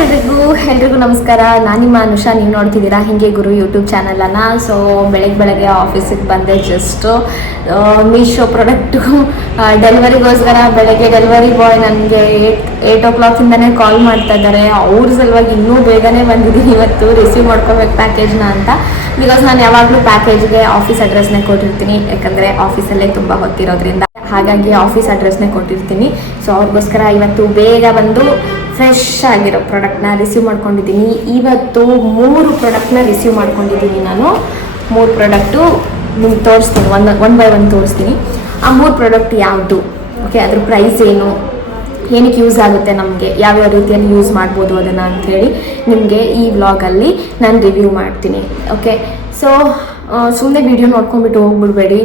ಎಲ್ರಿಗೂ ಎಲ್ರಿಗೂ ನಮಸ್ಕಾರ. ನಾನು ನಿಮ್ಮ ಅನುಷಾ, ನೀವು ನೋಡ್ತಿದ್ದೀರಾ ಹಿಂಗೆ ಗುರು ಯೂಟ್ಯೂಬ್ ಚಾನಲನ್ನು ಸೊ ಬೆಳಗ್ಗೆ ಬೆಳಗ್ಗೆ ಆಫೀಸಿಗೆ ಬಂದೆ ಜಸ್ಟು ಮೀಶೋ ಪ್ರಾಡಕ್ಟು ಡೆಲಿವರಿಗೋಸ್ಕರ ಬೆಳಗ್ಗೆ ಡೆಲಿವರಿ ಬಾಯ್ ನನಗೆ ಏಟ್ ಏಯ್ಟ್ ಓ ಕ್ಲಾಕಿಂದನೇ ಕಾಲ್ ಮಾಡ್ತಾ ಇದ್ದಾರೆ. ಅವ್ರ ಸಲುವಾಗಿ ಇನ್ನೂ ಬೇಗನೆ ಬಂದಿದ್ದೀನಿ ಇವತ್ತು. ರಿಸೀವ್ ಮಾಡ್ಕೋಬೇಕು ಪ್ಯಾಕೇಜ್ನ ಅಂತ. ಬಿಕಾಸ್ ನಾನು ಯಾವಾಗಲೂ ಪ್ಯಾಕೇಜ್ಗೆ ಆಫೀಸ್ ಅಡ್ರೆಸ್ನೇ ಕೊಟ್ಟಿರ್ತೀನಿ. ಯಾಕಂದರೆ ಆಫೀಸಲ್ಲೇ ತುಂಬ ಹೊತ್ತಿರೋದ್ರಿಂದ ಹಾಗಾಗಿ ಆಫೀಸ್ ಅಡ್ರೆಸ್ನೇ ಕೊಟ್ಟಿರ್ತೀನಿ. ಸೊ ಅವ್ರಿಗೋಸ್ಕರ ಇವತ್ತು ಬೇಗ ಬಂದು ಫ್ರೆಶ್ ಆಗಿರೋ ಪ್ರಾಡಕ್ಟ್ನ ರಿಸೀವ್ ಮಾಡ್ಕೊಂಡಿದ್ದೀನಿ. ಇವತ್ತು ಮೂರು ಪ್ರಾಡಕ್ಟ್ನ ರಿಸೀವ್ ಮಾಡ್ಕೊಂಡಿದ್ದೀನಿ ನಾನು. ಮೂರು ಪ್ರಾಡಕ್ಟು ನಿಮ್ಗೆ ತೋರಿಸ್ತೀನಿ. ಒಂದು ಒನ್ ಬೈ ಒನ್ ತೋರಿಸ್ತೀನಿ. ಆ ಮೂರು ಪ್ರಾಡಕ್ಟ್ ಯಾವುದು? ಓಕೆ ಅದ್ರ ಪ್ರೈಸ್ ಏನು? ಏನಕ್ಕೆ ಯೂಸ್ ಆಗುತ್ತೆ ನಮಗೆ? ಯಾವ್ಯಾವ ರೀತಿಯಲ್ಲಿ ಯೂಸ್ ಮಾಡ್ಬೋದು ಅದನ್ನು ಅಂಥೇಳಿ ನಿಮಗೆ ಈ ವ್ಲಾಗಲ್ಲಿ ನಾನು ರಿವ್ಯೂ ಮಾಡ್ತೀನಿ. ಓಕೆ ಸೊ ಸುಮ್ಮನೆ ವಿಡಿಯೋ ನೋಡ್ಕೊಂಡ್ಬಿಟ್ಟು ಹೋಗ್ಬಿಡ್ಬೇಡಿ.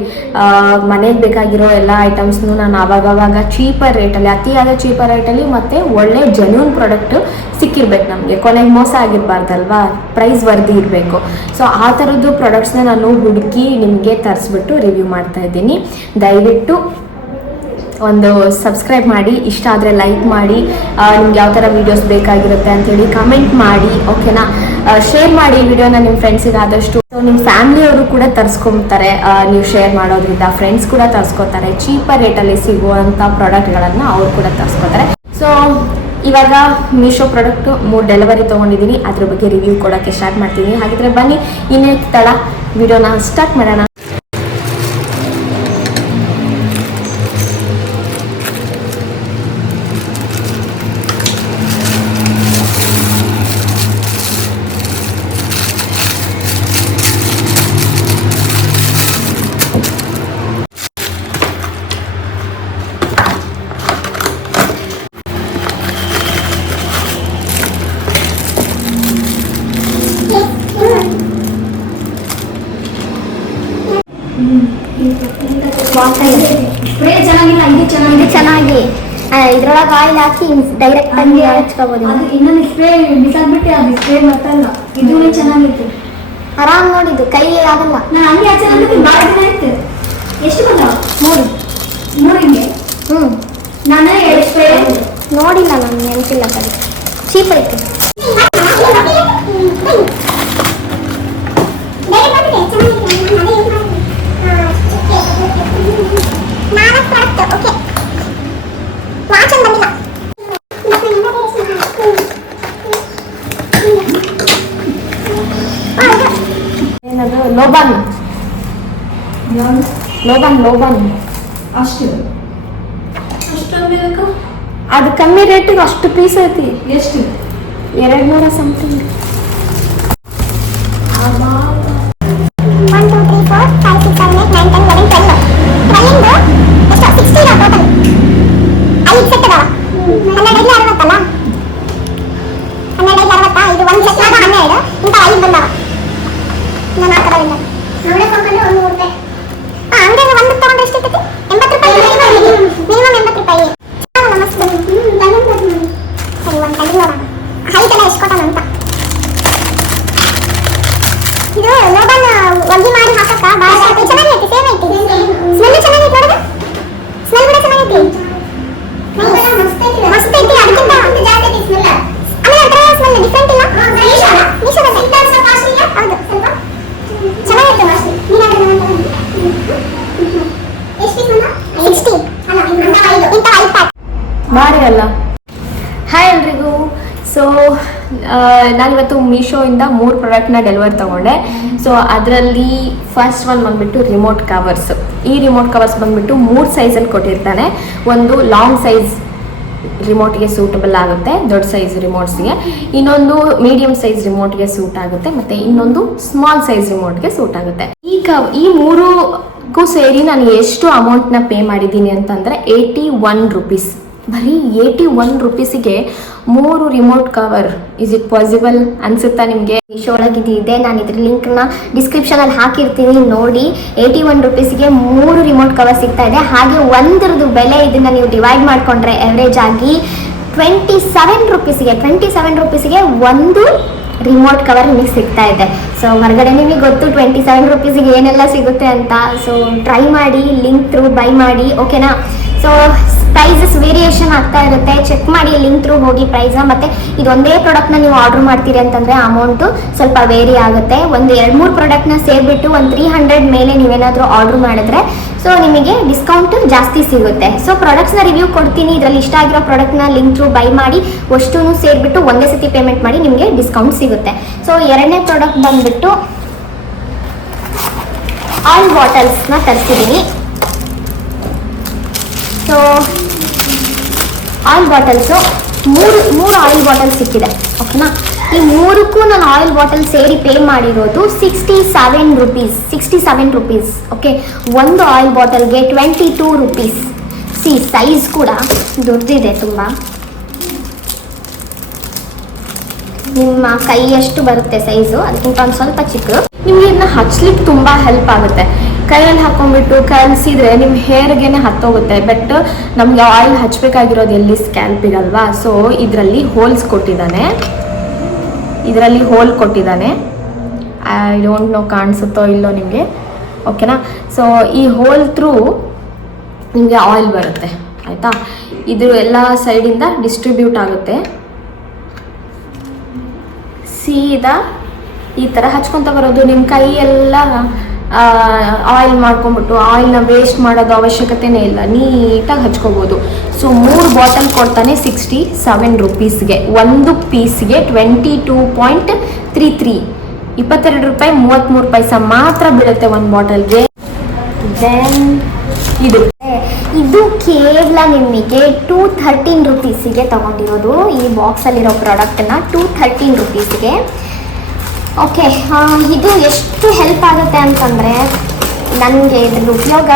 ಮನೆಗೆ ಬೇಕಾಗಿರೋ ಎಲ್ಲ ಐಟಮ್ಸ್ನು ನಾನು ಆವಾಗ ಆವಾಗ ಚೀಪರ್ ರೇಟಲ್ಲಿ ಅತಿಯಾದ ಚೀಪರ್ ರೇಟಲ್ಲಿ ಮತ್ತು ಒಳ್ಳೆ ಜೆನ್ಯೂನ್ ಪ್ರಾಡಕ್ಟ್ ಸಿಕ್ಕಿರ್ಬೇಕು ನಮಗೆ. ಕೊನೆಗೆ ಮೋಸ ಆಗಿರಬಾರ್ದಲ್ವಾ? ಪ್ರೈಸ್ ವರ್ದಿ ಇರಬೇಕು. ಸೊ ಆ ಥರದ್ದು ಪ್ರಾಡಕ್ಟ್ಸ್ನ ನಾನು ಹುಡುಕಿ ನಿಮಗೆ ತರಿಸ್ಬಿಟ್ಟು ರಿವ್ಯೂ ಮಾಡ್ತಾ ಇದ್ದೀನಿ. ದಯವಿಟ್ಟು ಒಂದು ಸಬ್ಸ್ಕ್ರೈಬ್ ಮಾಡಿ, ಇಷ್ಟ ಆದರೆ ಲೈಕ್ ಮಾಡಿ ನಿಮ್ಗೆ ಯಾವ ಥರ ವೀಡಿಯೋಸ್ ಬೇಕಾಗಿರುತ್ತೆ ಅಂಥೇಳಿ ಕಮೆಂಟ್ ಮಾಡಿ ಓಕೆನಾ ಶೇರ್ ಮಾಡಿ ವಿಡಿಯೋನ ನಿಮ್ಮ ಫ್ರೆಂಡ್ಸಿಗೆ ಆದಷ್ಟು ಸೊ ನಿಮ್ಮ ಫ್ಯಾಮಿಲಿಯವರು ಕೂಡ ತರಿಸ್ಕೊಂತಾರೆ. ನೀವು ಶೇರ್ ಮಾಡೋದ್ರಿಂದ ಫ್ರೆಂಡ್ಸ್ ಕೂಡ ತರ್ಸ್ಕೊತಾರೆ. ಚೀಪರ್ ರೇಟಲ್ಲಿ ಪ್ರಾಡಕ್ಟ್ ಪ್ರಾಡಕ್ಟ್ಗಳನ್ನು ಅವ್ರು ಕೂಡ ತರ್ಸ್ಕೋತಾರೆ. ಸೊ ಇವಾಗ ಮೀಶೋ ಪ್ರಾಡಕ್ಟು ಮೂರ್ ಡೆಲಿವರಿ ತಗೊಂಡಿದೀನಿ ಅದ್ರ ಬಗ್ಗೆ ರಿವ್ಯೂ ಕೊಡೋಕ್ಕೆ ಸ್ಟಾರ್ಟ್ ಮಾಡ್ತೀನಿ. ಹಾಗಿದ್ರೆ ಬನ್ನಿ ಇನ್ನೇ ತಳ ವಿಡಿಯೋನ ಸ್ಟಾರ್ಟ್ ಮಾಡೋಣ. ಇದ್ರೊಳಗೆ ಆಯಿಲ್ ಹಾಕಿ ಡೈರೆಕ್ಟ್ ಆಗಿ ಹಚ್ಕೋಬೋದು ಅದು ಇನ್ನೊಂದು ಸ್ಪ್ರೇ ಬಿಸಾಕ್ಬಿಟ್ಟೆ ಅದು ಸ್ಪ್ರೇ ಬರ್ತಲ್ಲ ಇದು ಚೆನ್ನಾಗಿತ್ತು ಆರಾಮ್ ನೋಡಿದ್ದು ಕೈ ಆಗಲ್ಲ ನಾನು ಹಂಗೆ ಅಂದ್ರೆ ಭಾಳ ದಿನ ಆಯ್ತು ಎಷ್ಟು ಬಂದ ಮೂರು ಮೂರು ಹಿಂಗೆ ಹ್ಞೂ ನಾನು ಎರಡು ಸ್ಪ್ರೇ ನೋಡಿಲ್ಲ ನಾನು ನೆನಪಿಲ್ಲ ಕಡೆ ಚೀಪ್ ಐತೆ ಏನದು ಲೋಬನ್ ಲೋಬನ್ ಅಷ್ಟು ಅಷ್ಟು ಬೇಕಾ ಅದು ಕಮ್ಮಿ ರೇಟಿಗೆ ಅಷ್ಟು ಪೀಸ್ ಐತಿ ಎಷ್ಟು? ಎರಡು ನೂರ something one two three four five six seven eight nine ten eleven twelve ಟ್ವೆಲ್ಲಿಂದು ಎಷ್ಟು ಸಿಕ್ಸ್ಟಿ ಇರೋ ಟೋಟಲ್ ಐದು ಸೆಟ್ ಅದಾವ ಹನ್ನೆರಡು ಐದು ಅರವತ್ತಲ್ಲ ಹನ್ನೆರಡು ಐದು ಅರವತ್ತಾ ಇದು ಒಂದು ಸೆಟ್ನಾಗ ಹನ್ನೆರಡು ಇಂಥ ಐದು ಬಂದಾವ ನಾನು ಆ ಥರ ಇಲ್ಲ ಅವಳೇ ಕೊಂಡ್ರೆ ಒಂದು ನೂರು ರೂಪಾಯಿ ಹಾಂ ಅಂಗಡಿಯಲ್ಲಿ ಒಂದು ತೊಗೊಂಡ್ರೆ ಎಷ್ಟು ಇರ್ತೈತಿ ಎಂಬತ್ತು ರೂಪಾಯಿ ಮಿನಿಮಮ್ ಎಂಬತ್ತು ರೂಪಾಯಿ ನಮಸ್ತೆ ಸರಿ ಒಂದು ಕಡಿಮೆ ನೋಡೋಣ ಹೈಟ್ ಎಲ್ಲ ಎಷ್ಟು ಕೊಟ್ಟಾನ ಅಂತ ಇದು ಲೋಬನ್ ಒಗ್ಗಿ ಮಾಡಿ ಹಾಕಕ್ಕ ಬಾಳ ಚೆನ್ನಾಗೈತಿ ಸೇಮ್ ಐತಿ ಸ್ಮೆಲ್ ಚೆನ್ನಾಗೈತಿ ನೋಡಿದ ಸ್ಮೆಲ್ ಕೂಡ ಚೆನ್ನಾಗೈತಿ ಮಸ್ತ್ ಐತಿ ಅದಕ್ಕಿಂತ ಆಮೇಲೆ ಒಂಥರ ಸ್ಮೆಲ್ ಡಿಫ್ರೆಂಟ್ ಇಲ್ಲ ಮೀಶೋದಲ್ಲಿ ಹೌದು ಚೆನ್ನಾಗೈತೆ ಸಿಕ್ಸ್ಟಿ ಇಂಥ ಐದು ಪ್ಯಾಕ್ ಭಾರಿ ಅಲ್ಲ ಹಾಯ್ ಎಲ್ರಿಗೂ ಸೊ ನಾನಿವತ್ತು ಮೀಶೋಯಿಂದ ಮೂರು ಪ್ರಾಡಕ್ಟ್ನ ಡೆಲಿವರಿ ತೊಗೊಂಡೆ. ಸೊ ಅದರಲ್ಲಿ ಫಸ್ಟ್ ಒನ್ ಬಂದ್ಬಿಟ್ಟು ರಿಮೋಟ್ ಕವರ್ಸ್ ಈ ರಿಮೋಟ್ ಕವರ್ಸ್ ಬಂದ್ಬಿಟ್ಟು ಮೂರು ಸೈಜಲ್ಲಿ ಕೊಟ್ಟಿರ್ತಾನೆ. ಒಂದು ಲಾಂಗ್ ಸೈಜ್ ರಿಮೋಟ್ಗೆ ಸೂಟಬಲ್ ಆಗುತ್ತೆ, ದೊಡ್ಡ ಸೈಜ್ ರಿಮೋಟ್ಸ್ಗೆ ಇನ್ನೊಂದು ಮೀಡಿಯಂ ಸೈಜ್ ರಿಮೋಟ್ಗೆ ಸೂಟ್ ಆಗುತ್ತೆ, ಮತ್ತು ಇನ್ನೊಂದು ಸ್ಮಾಲ್ ಸೈಜ್ ರಿಮೋಟ್ಗೆ ಸೂಟ್ ಆಗುತ್ತೆ. ಈ ಕವ್ ಈ ಮೂರುಗೂ ಸೇರಿ ನಾನು ಎಷ್ಟು ಅಮೌಂಟ್ನ ಪೇ ಮಾಡಿದ್ದೀನಿ ಅಂತಂದರೆ ಏಯ್ಟಿ ಒನ್ ರುಪೀಸ್ ಬರೀ ಏಯ್ಟಿ ಒನ್ ರುಪೀಸಿಗೆ ಮೂರು remote cover is it possible ಅನ್ಸುತ್ತಾ ನಿಮಗೆ? ಮೀಶೋ ಒಳಗೆ ಇದು. ನಾನು ಇದ್ರ ಲಿಂಕ್ನ ಡಿಸ್ಕ್ರಿಪ್ಷನಲ್ಲಿ ಹಾಕಿರ್ತೀನಿ. ನೋಡಿ ಏಯ್ಟಿ ಒನ್ ರುಪೀಸ್ಗೆ ಮೂರು ರಿಮೋಟ್ ಕವರ್ ಸಿಗ್ತಾ ಇದೆ. ಹಾಗೆ ಒಂದರದ್ದು ಬೆಲೆ ಇದನ್ನು ನೀವು ಡಿವೈಡ್ ಮಾಡಿಕೊಂಡ್ರೆ ಎವರೇಜ್ ಆಗಿ ಟ್ವೆಂಟಿ ಸೆವೆನ್ ರುಪೀಸಿಗೆ ಟ್ವೆಂಟಿ ಸೆವೆನ್ ರುಪೀಸಿಗೆ ಒಂದು ರಿಮೋಟ್ ಕವರ್ ನಿಮಗೆ ಸಿಗ್ತಾ ಇದೆ. ಸೊ ಹೊರಗಡೆ ನಿಮಗೆ ಗೊತ್ತು ಟ್ವೆಂಟಿ ಸೆವೆನ್ ರುಪೀಸಿಗೆ ಏನೆಲ್ಲ ಸಿಗುತ್ತೆ ಅಂತ. ಸೊ ಟ್ರೈ ಮಾಡಿ ಲಿಂಕ್ ಥ್ರೂ ಬೈ ಮಾಡಿ ಓಕೆನಾ ಸೊ ಪ್ರೈಸಸ್ ವೇರಿಯೇಷನ್ ಆಗ್ತಾ ಇರುತ್ತೆ. ಚೆಕ್ ಮಾಡಿ ಲಿಂಕ್ ಥ್ರೂ ಹೋಗಿ ಪ್ರೈಸ್ ಮತ್ತೆ ಇದೊಂದೇ ಪ್ರಾಡಕ್ಟ್ನ ನೀವು ಆರ್ಡರ್ ಮಾಡ್ತೀರಿ ಅಂತಂದ್ರೆ ಅಮೌಂಟು ಸ್ವಲ್ಪ ವೇರಿ ಆಗುತ್ತೆ. ಒಂದು ಎರಡು ಮೂರು ಪ್ರಾಡಕ್ಟ್ನ ಸೇರಿಬಿಟ್ಟು ಒಂದು ತ್ರೀ ಹಂಡ್ರೆಡ್ ಮೇಲೆ ನೀವೇನಾದರೂ ಆರ್ಡರ್ ಮಾಡಿದ್ರೆ ಸೊ ನಿಮಗೆ ಡಿಸ್ಕೌಂಟ್ ಜಾಸ್ತಿ ಸಿಗುತ್ತೆ. ಸೊ ಪ್ರಾಡಕ್ಟ್ಸ್ನ ರಿವ್ಯೂ ಕೊಡ್ತೀನಿ. ಇದರಲ್ಲಿ ಇಷ್ಟ ಆಗಿರೋ ಪ್ರಾಡಕ್ಟ್ನ ಲಿಂಕ್ ಥ್ರೂ ಬೈ ಮಾಡಿ ಅಷ್ಟೂ ಸೇರಿಬಿಟ್ಟು ಒಂದೇ ಸತಿ ಪೇಮೆಂಟ್ ಮಾಡಿ ನಿಮಗೆ ಡಿಸ್ಕೌಂಟ್ ಸಿಗುತ್ತೆ. ಸೊ ಎರಡನೇ ಪ್ರಾಡಕ್ಟ್ ಬಂದ್ಬಿಟ್ಟು ಆಯಿಲ್ ಬಾಟಲ್ಸ್ನ ತರಿಸಿದ್ದೀನಿ ಸೊ ಆಯಿಲ್ ಬಾಟಲ್ಸು ಮೂರು ಮೂರು ಆಯಿಲ್ ಬಾಟಲ್ ಸಿಕ್ಕಿದೆ. ಓಕೆನಾ ಈ ಮೂರಕ್ಕೂ ನಾನು ಆಯಿಲ್ ಬಾಟಲ್ ಸೇರಿ ಪೇ ಮಾಡಿರೋದು sixty seven rupees sixty seven rupees okay ಒಂದು ಆಯಿಲ್ ಬಾಟಲ್ಗೆ ಟ್ವೆಂಟಿ ಟೂ ರುಪೀಸ್ ಸಿ ಸೈಜ್ ಕೂಡ ದೊಡ್ಡದಿದೆ ತುಂಬ. ನಿಮ್ಮ ಕೈ ಕೈಯಷ್ಟು ಬರುತ್ತೆ ಸೈಜು ಅದಕ್ಕಿಂತ ಒಂದು ಸ್ವಲ್ಪ ಚಿಕ್ಕ. ನಿಮಗೆ ಇದನ್ನ ಹಚ್ಲಿಕ್ಕೆ ತುಂಬಾ ಹೆಲ್ಪ್ ಆಗುತ್ತೆ. ಕೈಯಲ್ಲಿ ಹಾಕೊಂಡ್ಬಿಟ್ಟು ಕಲಸಿದ್ರೆ ನಿಮ್ಮ ಹೇರ್ಗೆ ಹತ್ತೋಗುತ್ತೆ. ಬಟ್ ನಮ್ಗೆ ಆಯಿಲ್ ಹಚ್ಬೇಕಾಗಿರೋದು ಎಲ್ಲಿ? ಸ್ಕ್ಯಾಲ್ಪಿಗಲ್ವಾ ಸೊ ಇದರಲ್ಲಿ ಹೋಲ್ಸ್ ಕೊಟ್ಟಿದ್ದಾನೆ. ಇದರಲ್ಲಿ ಹೋಲ್ ಕೊಟ್ಟಿದ್ದಾನೆ. ಐ ಡೋಂಟ್ ನೋ ಕಾಣಿಸುತ್ತೋ ಇಲ್ಲೋ ನಿಮಗೆ. ಓಕೆನಾ ಸೊ ಈ ಹೋಲ್ ಥ್ರೂ ನಿಮಗೆ ಆಯಿಲ್ ಬರುತ್ತೆ. ಆಯಿತಾ? ಇದು ಎಲ್ಲ ಸೈಡಿಂದ ಡಿಸ್ಟ್ರಿಬ್ಯೂಟ್ ಆಗುತ್ತೆ. ಸೀದಾ ಈ ಥರ ಹಚ್ಕೊತ ಬರೋದು. ನಿಮ್ಮ ಕೈ ಎಲ್ಲ ಆಯಿಲ್ ಮಾಡ್ಕೊಂಬಿಟ್ಟು ಆಯಿಲ್ನ ವೇಸ್ಟ್ ಮಾಡೋದು ಅವಶ್ಯಕತೆನೇ ಇಲ್ಲ. ನೀಟಾಗಿ ಹಚ್ಕೋಬೋದು. ಸೊ ಮೂರು ಬಾಟಲ್ ಕೊಡ್ತಾನೆ ಸಿಕ್ಸ್ಟಿ ಸೆವೆನ್ ರುಪೀಸ್ಗೆ ಒಂದು ಪೀಸ್ಗೆ twenty two point three three ಇಪ್ಪತ್ತೆರಡು ರೂಪಾಯಿ ಮೂವತ್ತ್ಮೂರು ಪೈಸಾ ಮಾತ್ರ ಬೀಳುತ್ತೆ ಒಂದು ಬಾಟಲ್ಗೆ ದೆನ್ ಇದು. ಇದು ಕೇವಲ ನಿಮಗೆ ಟೂ ತರ್ಟೀನ್ ರುಪೀಸಿಗೆ ತಗೊಂಡಿರೋದು. ಈ ಬಾಕ್ಸಲ್ಲಿರೋ ಪ್ರಾಡಕ್ಟನ್ನು ಟೂ ತರ್ಟೀನ್ ರುಪೀಸ್ಗೆ ಓಕೆ ಇದು ಎಷ್ಟು ಹೆಲ್ಪ್ ಆಗುತ್ತೆ ಅಂತಂದರೆ ನನಗೆ ಇದ್ರ ಉಪಯೋಗ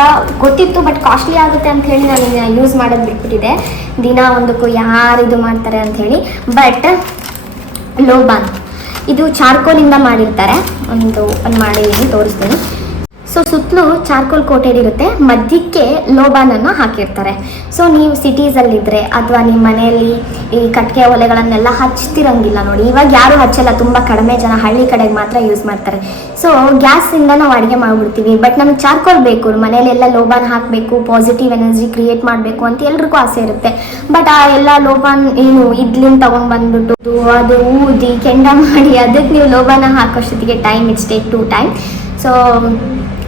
ಗೊತ್ತಿತ್ತು ಬಟ್ ಕಾಸ್ಟ್ಲಿ ಆಗುತ್ತೆ ಅಂತ ಹೇಳಿ ನಾನು ಯೂಸ್ ಮಾಡೋದು ಬಿಟ್ಬಿಟ್ಟಿದೆ. ದಿನ ಒಂದಕ್ಕೂ ಯಾರು ಇದು ಮಾಡ್ತಾರೆ ಅಂತ ಹೇಳಿ. ಬಟ್ ಲೋಬಾನ್, ಇದು ಚಾರ್ಕೋಲಿಂದ ಮಾಡಿರ್ತಾರೆ. ಒಂದು ಓಪನ್ ಮಾಡಿ ತೋರಿಸ್ತೀನಿ. ಸೊ ಸುತ್ತಲೂ ಚಾರ್ಕೋಲ್ ಕೋಟೆಡ್ ಇರುತ್ತೆ. ಮಧ್ಯಕ್ಕೆ ಲೋಬಾನನ್ನು ಹಾಕಿರ್ತಾರೆ. ಸೊ ನೀವು ಸಿಟೀಸಲ್ಲಿದ್ದರೆ ಅಥವಾ ನಿಮ್ಮ ಮನೆಯಲ್ಲಿ ಈ ಕಟ್ಟಿಗೆ ಒಲೆಗಳನ್ನೆಲ್ಲ ಹಚ್ತಿರಂಗಿಲ್ಲ ನೋಡಿ. ಇವಾಗ ಯಾರು ಹಚ್ಚಲ್ಲ. ತುಂಬ ಕಡಿಮೆ ಜನ ಹಳ್ಳಿ ಕಡೆಗೆ ಮಾತ್ರ ಯೂಸ್ ಮಾಡ್ತಾರೆ. ಸೊ ಗ್ಯಾಸಿಂದ ನಾವು ಅಡುಗೆ ಮಾಡ್ಬಿಡ್ತೀವಿ. ಬಟ್ ನಮ್ಗೆ ಚಾರ್ಕೋಲ್ ಬೇಕು. ಮನೆಯಲ್ಲೆಲ್ಲ ಲೋಬಾನ್ ಹಾಕಬೇಕು ಪಾಸಿಟಿವ್ ಎನರ್ಜಿ ಕ್ರಿಯೇಟ್ ಮಾಡಬೇಕು ಅಂತ ಎಲ್ರಿಗೂ ಆಸೆ ಇರುತ್ತೆ. ಬಟ್ ಆ ಎಲ್ಲ ಲೋಬಾನ್ ಏನು ಇದ್ಲಿಂದ ತೊಗೊಂಡು ಬಂದ್ಬಿಟ್ಟು ಅದು ಊದಿ ಕೆಂಡ ಮಾಡಿ ಅದಕ್ಕೆ ನೀವು ಲೋಬಾನ ಹಾಕೋಷ್ಟೊತ್ತಿಗೆ time it's take to time so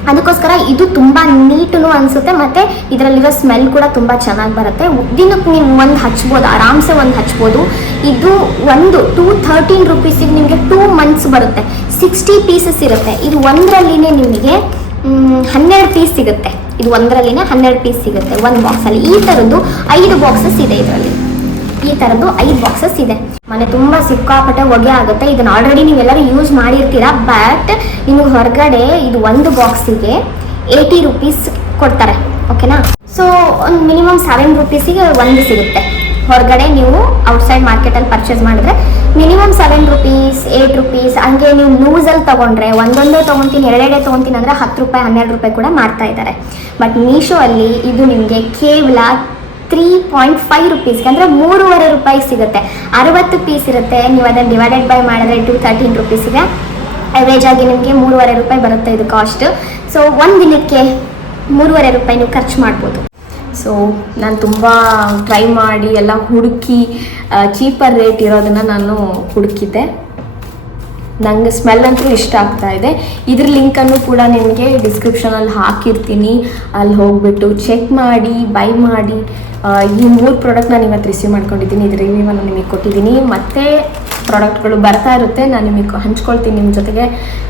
ಅದಕ್ಕೋಸ್ಕರ ಇದು ತುಂಬ ನೀಟು ಅನಿಸುತ್ತೆ, ಮತ್ತು ಇದರಲ್ಲಿರೋ ಸ್ಮೆಲ್ ಕೂಡ ತುಂಬ ಚೆನ್ನಾಗಿ ಬರುತ್ತೆ. ದಿನಕ್ಕೆ ನೀವು ಒಂದು ಹಚ್ಬೋದು, ಆರಾಮ್ಸೆ ಒಂದು ಹಚ್ಬೋದು. ಇದು ಒಂದು ಟೂ ಥರ್ಟೀನ್ ರುಪೀಸಿಗೆ ನಿಮಗೆ ಟೂ ಮಂತ್ಸ್ ಬರುತ್ತೆ. ಸಿಕ್ಸ್ಟಿ ಪೀಸಸ್ ಇರುತ್ತೆ. ಇದು ಒಂದರಲ್ಲಿನೇ ನಿಮಗೆ ಹನ್ನೆರಡು ಪೀಸ್ ಸಿಗುತ್ತೆ. ಇದು ಒಂದರಲ್ಲಿನೇ ಹನ್ನೆರಡು ಪೀಸ್ ಸಿಗುತ್ತೆ, ಒಂದು ಬಾಕ್ಸಲ್ಲಿ. ಈ ಥರದ್ದು ಐದು ಬಾಕ್ಸಸ್ ಇದೆ ಇದರಲ್ಲಿ. ಈ ಥರದ್ದು ಐದು ಬಾಕ್ಸಸ್ ಇದೆ. ಮನೆ ತುಂಬ ಸಿಕ್ಕಾಪಟ್ಟೆ ಹೊಗೆ ಆಗುತ್ತೆ. ಇದನ್ನ ಆಲ್ರೆಡಿ ನೀವೆಲ್ಲರೂ ಯೂಸ್ ಮಾಡಿರ್ತೀರಾ ಬಟ್ ನಿಮಗೆ ಹೊರಗಡೆ ಇದು ಒಂದು ಬಾಕ್ಸಿಗೆ ಏಯ್ಟಿ ರುಪೀಸ್ ಕೊಡ್ತಾರೆ. ಓಕೆನಾ ಸೊ ಒಂದು ಮಿನಿಮಮ್ ಸೆವೆನ್ ರುಪೀಸಿಗೆ ಒಂದು ಸಿಗುತ್ತೆ. ಹೊರಗಡೆ ನೀವು ಔಟ್ಸೈಡ್ ಮಾರ್ಕೆಟಲ್ಲಿ ಪರ್ಚೇಸ್ ಮಾಡಿದ್ರೆ minimum seven rupees eight rupees ಹಂಗೆ ನೀವು ಲೂಸಲ್ಲಿ ತೊಗೊಂಡ್ರೆ, ಒಂದೊಂದೇ ತೊಗೊತೀನಿ, ಎರಡೆರಡೇ ತೊಗೊತೀನಿ ಅಂದರೆ ಹತ್ತು ರೂಪಾಯಿ, ಹನ್ನೆರಡು ರೂಪಾಯಿ ಕೂಡ ಮಾಡ್ತಾ ಇದ್ದಾರೆ. ಬಟ್ ಮೀಶೋ ಅಲ್ಲಿ ಇದು ನಿಮಗೆ ಕೇವಲ ತ್ರೀ ಪಾಯಿಂಟ್ ಫೈವ್ ರುಪೀಸ್ಗೆ ಅಂದರೆ ಮೂರುವರೆ ರೂಪಾಯಿ ಸಿಗುತ್ತೆ. ಅರವತ್ತು ಪೀಸ್ ಇರುತ್ತೆ, ನೀವು ಅದನ್ನು ಡಿವೈಡೆಡ್ ಬೈ ಮಾಡಿದ್ರೆ ಟು ತರ್ಟೀನ್ ರುಪೀಸಿಗೆ ಅವರೇಜ್ ಆಗಿ ನಿಮಗೆ ಮೂರುವರೆ ರೂಪಾಯಿ ಬರುತ್ತೆ ಇದು ಕಾಸ್ಟ್ ಸೊ ಒಂದು ದಿನಕ್ಕೆ ಮೂರುವರೆ ರೂಪಾಯಿ ನೀವು ಖರ್ಚು ಮಾಡ್ಬೋದು. ಸೊ ನಾನು ತುಂಬ ಟ್ರೈ ಮಾಡಿ, ಎಲ್ಲ ಹುಡುಕಿ ಚೀಪರ್ ರೇಟ್ ಇರೋದನ್ನು ನಾನು ಹುಡುಕಿದ್ದೆ. ನಂಗೆ ಸ್ಮೆಲ್ ಅಂತೂ ಇಷ್ಟ ಆಗ್ತಾ ಇದೆ. ಇದ್ರ ಲಿಂಕನ್ನು ಕೂಡ ನಿಮಗೆ ಡಿಸ್ಕ್ರಿಪ್ಷನಲ್ಲಿ ಹಾಕಿರ್ತೀನಿ. ಅಲ್ಲಿ ಹೋಗ್ಬಿಟ್ಟು ಚೆಕ್ ಮಾಡಿ ಬೈ ಮಾಡಿ. ಈ ಮೂರು ಪ್ರಾಡಕ್ಟ್ ನಾನು ಇವತ್ತು ರಿಸೀವ್ ಮಾಡ್ಕೊಂಡಿದ್ದೀನಿ. ಇದ್ರ ರಿವ್ಯೂವನ್ನು ನಿಮಗೆ ಕೊಟ್ಟಿದ್ದೀನಿ. ಮತ್ತೆ ಪ್ರಾಡಕ್ಟ್ಗಳು ಬರ್ತಾ ಇರುತ್ತೆ. ನಾನು ನಿಮಗೆ ಹಂಚ್ಕೊಳ್ತೀನಿ ನಿಮ್ಮ ಜೊತೆಗೆ.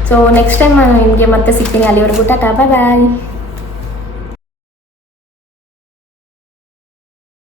ಸೊ ನೆಕ್ಸ್ಟ್ ಟೈಮ್ ನಾನು ನಿಮಗೆ ಮತ್ತೆ ಸಿಗ್ತೀನಿ. ಅಲ್ಲಿವರೆಗೂ ಟಾಟಾ ಬಾಯ್ ಬಾಯ್